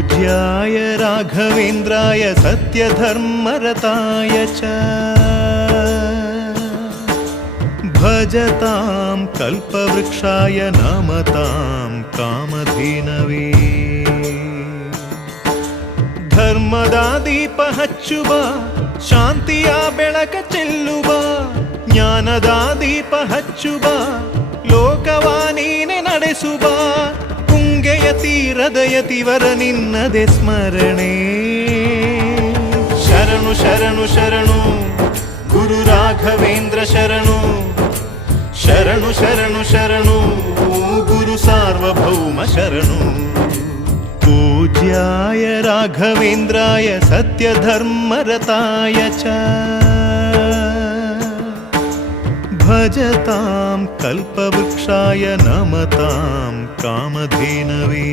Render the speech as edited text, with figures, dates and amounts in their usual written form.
पूज्याय राघवेन्द्राय सत्यधर्मरताय च भजतां कल्पवृक्षाय नमतां कामधेनवे ಧರ್ಮದ ದೀಪ ಹಚ್ಚುವ ಶಾಂತಿಯ ಬೆಳಕ ಚೆಲ್ಲುವ ಜ್ಞಾನದ ದೀಪ ಹಚ್ಚುವ ಲೋಕವ ನೀನೆ ನಡೆಸುವ ತುಂಗೆಯ ತೀರದ ಯತಿವರ ನಿನ್ನದೆ ಸ್ಮರಣೆ ಶರಣು ಶರಣು ಶರಣು ಗುರು ರಾಘವೇಂದ್ರ ಶರಣು ಶರಣು ಶರಣು ಶರಣು ಗುರು ಸಾರ್ವಭೌಮ ಶರಣು पूज्याय राघवेन्द्राय सत्यधर्मरताय च भजतां कल्पवृक्षाय नमतां कामधेनवे